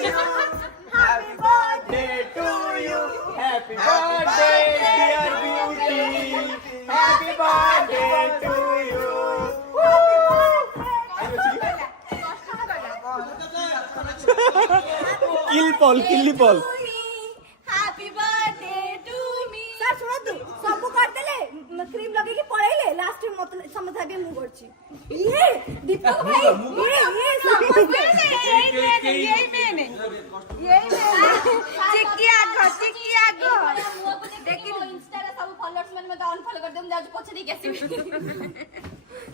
Happy birthday to you. Happy birthday, dear beauty. Happy birthday to you. Kill Paul. Happy birthday to me. Sir सुनो तू सब कर देले cream लगे के पड़ैले लास्ट में मतलब समझा के मुंह करछि ये दीपक भाई ये सब यही मैंने चिकिया गो देखि इंस्टा रे सब फॉलोअर्स मन में तो अनफॉलो कर दे आज पछे नहीं कैसे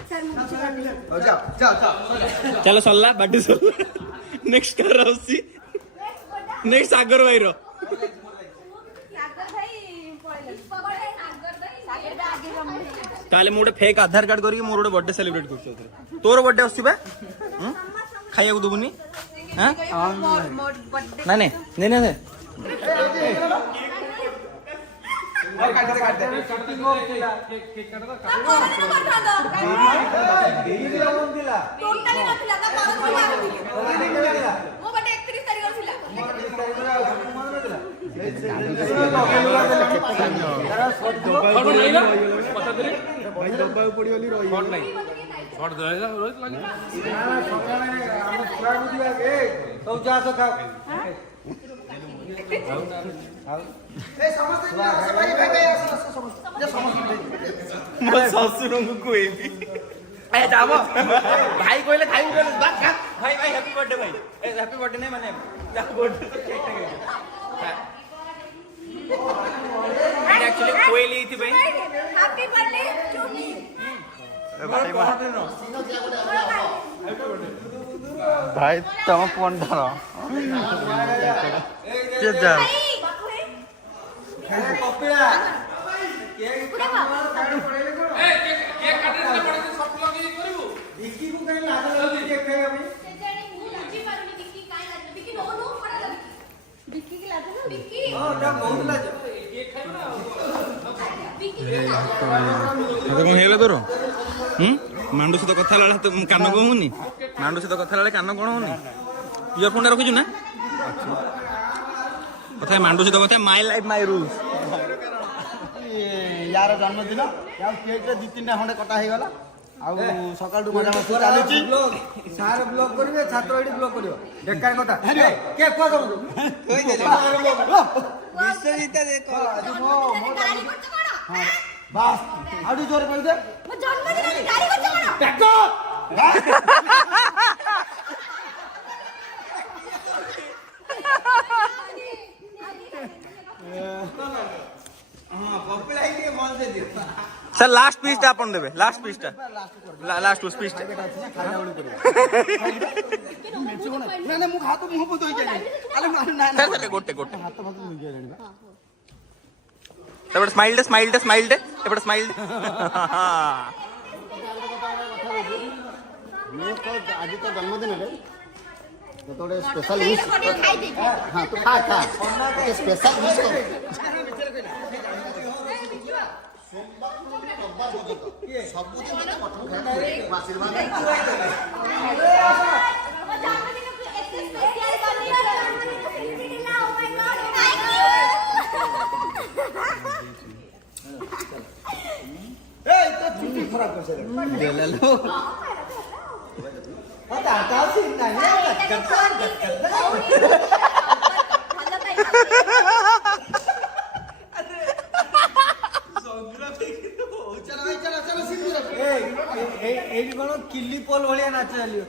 सर मुझे कर दे जाओ चलो सल्ला बर्थडे सल्ला नेक्स्ट कर रही नेक्स्ट सागर भाई रो ताले मोटे फेक आधार कार्ड करके मोर गोटे बर्थडे सेलिब्रेट कर तोर बर्थडे आसी बे खाइया को दबुनी हां नहीं नहीं नहीं काट दे शूटिंग ऑफ केला केक काट दो टोटली नथिला ता मो बर्थडे 31 तारिख थिला भाई कहले खाई भाई भाई हैप्पी बर्थडे भाई हैप्पी बर्थडे नहीं माने एक्चुअली कोयली थी भाई हैप्पी बर्थडे टू मी भाई तुम कौन डरो जा कपिला तोर मांडू सहित कथा तो कान कौन होनी मांडू सहित कथा कान कौन होनी इयरफोन रखीचु ना कथा मांडू सहित कथा माय लाइफ माय रूल्स यार जन्मदिन केक रे 2-3 खंडे कटा हो गला सकाल मजा मस्ती चलुची सार ब्लॉग करिवे छात्र एडी ब्लॉग करियो बेकार कथा के को दो विश्वजित देखो गाड़ी करछ कोन हां बस आडू जोर कर दे मो जन्मदिन गाड़ी करछ कोन टेको सर लास्ट पीस टा अपन देबे लास्ट पीस टा लास्ट उस पीस टा ना ना मु हाथ मुंह पतो होई जाय अरे ना ना सर गोटे गोटे हाथ भात मुंह जाय रे तबड़ स्माइल दे तबड़ स्माइल दे मैं तो आज तो जन्मदिन है तो थोड़े स्पेशल विश हां तो खा स्पेशल विश सबुदिन मते कठोर खाना आशीर्वाद ए तो चुटी खराब कर से ले लो आता आता सिन नहीं गत्तर किल्ली पोल भाया नाच चलियो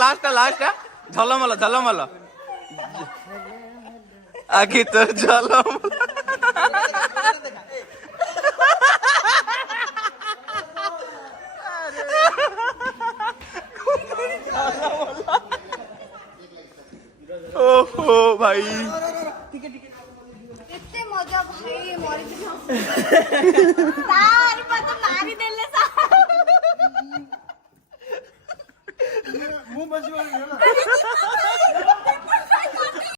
लास्ट झलमल आगे तो झलमल ओहो भाई एते मजा भाई मरि